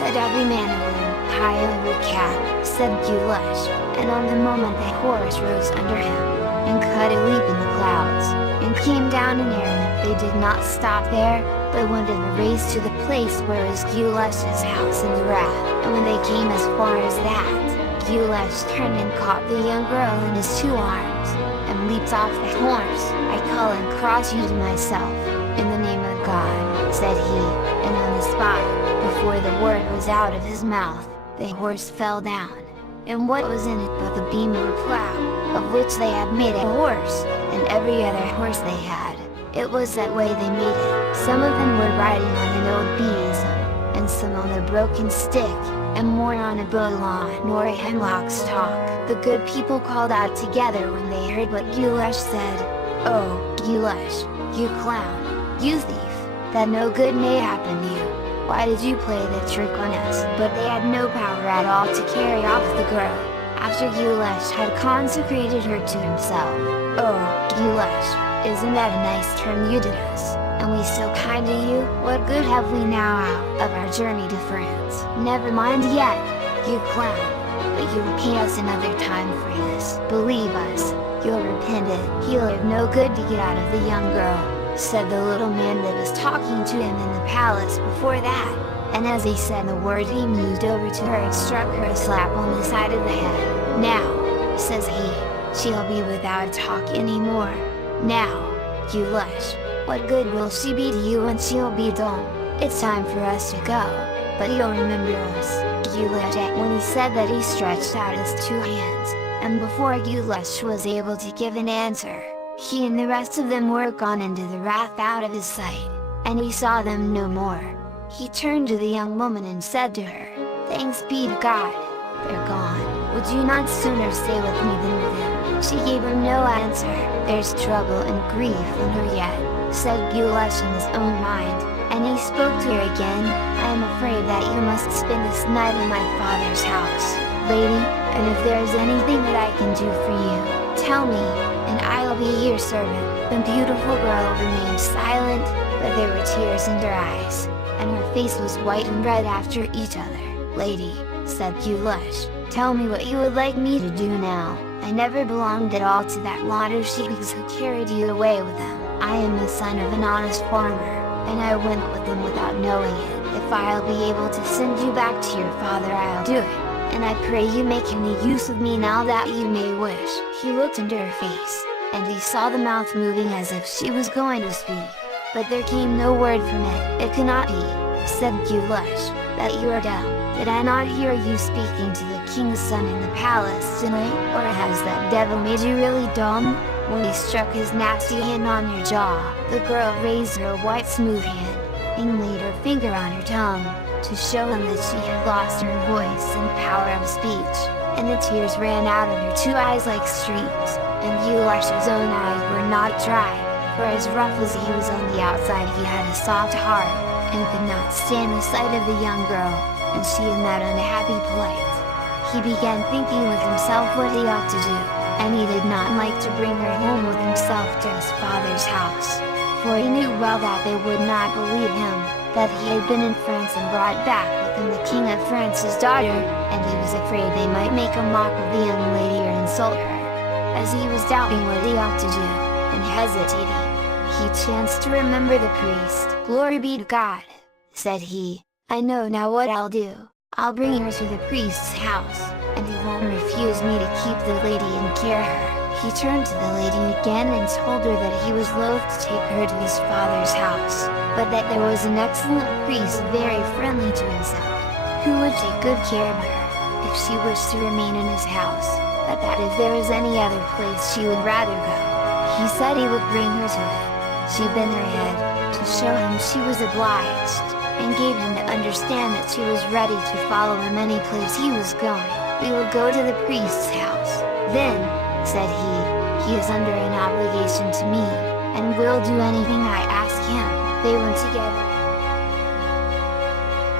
said every man of them, high over cat, said Guleesh, and on the moment the horse rose under him, and cut a leap in the clouds, and came down in air, and they did not stop there, but went in a race to the place where was Guleesh's house in the rath, and when they came as far as that, Guleesh turned and caught the young girl in his 2 arms, and leaped off the horse. I call and cross you to myself, in the name of God, said he, and on the spot, before the word was out of his mouth, the horse fell down. And what was in it but the beam of a plow, of which they had made a horse, and every other horse they had, it was that way they made it. Some of them were riding on an old besom, and some on a broken stick, and more on a bowlawn nor a hemlock stalk. The good people called out together when they heard what Guleesh said, "Oh, Guleesh, you clown, you thief, that no good may happen to you. Why did you play the trick on us?" But they had no power at all to carry off the girl, after Guleesh had consecrated her to himself. "Oh, Guleesh, isn't that a nice turn you did us, and we so kind to you? What good have we now out of our journey to France?" "Never mind yet, you clown, but you will pay us another time for this. Believe us, you'll repent it." "He'll have no good to get out of the young girl," said the little man that was talking to him in the palace before that, and as he said the word he moved over to her and struck her a slap on the side of the head. "Now," says he, "she'll be without talk anymore. Now, Guleesh, what good will she be to you when she'll be done? It's time for us to go, but you'll remember us." Guleesh, when he said that, he stretched out his 2 hands, and before Guleesh was able to give an answer, he and the rest of them were gone into the rath out of his sight, and he saw them no more. He turned to the young woman and said to her, "Thanks be to God, they're gone. Would you not sooner stay with me than with him?" She gave him no answer. "There's trouble and grief in her yet," said Guleesh in his own mind, and he spoke to her again. "I am afraid that you must spend this night in my father's house, lady, and if there is anything that I can do for you, tell me, and I'll be your servant." The beautiful girl remained silent, but there were tears in her eyes, and her face was white and red after each other. "Lady," said Guleesh, "tell me what you would like me to do now. I never belonged at all to that lot of sheepigs who carried you away with them. I am the son of an honest farmer, and I went with them without knowing it. If I'll be able to send you back to your father, I'll do it, and I pray you make any use of me now that you may wish." He looked into her face, and he saw the mouth moving as if she was going to speak, but there came no word from it. "It cannot be," said Guleesh, "that you are dumb. Did I not hear you speaking to the king's son in the palace tonight? Or has that devil made you really dumb?" When he struck his nasty hand on your jaw, the girl raised her white smooth hand, and laid her finger on her tongue, to show him that she had lost her voice and power of speech, and the tears ran out of her 2 eyes like streams, and Guleesh's own eyes were not dry, for as rough as he was on the outside, he had a soft heart, and could not stand the sight of the young girl, and she in that unhappy plight. He began thinking with himself what he ought to do, and he did not like to bring her home with himself to his father's house, for he knew well that they would not believe him, that he had been in France and brought back with him the King of France's daughter, and he was afraid they might make a mock of the young lady or insult her. As he was doubting what he ought to do, and hesitating, he chanced to remember the priest. "Glory be to God," said he, "I know now what I'll do. I'll bring her to the priest's house, and he won't refuse me to keep the lady and care her." He turned to the lady again and told her that he was loath to take her to his father's house, but that there was an excellent priest very friendly to himself, who would take good care of her, if she wished to remain in his house, but that if there was any other place she would rather go, he said he would bring her to it. She bent her head, to show him she was obliged, and gave him to understand that she was ready to follow him any place he was going. "We will go to the priest's house, then," said he is under an obligation to me, and will do anything I ask him. They went together.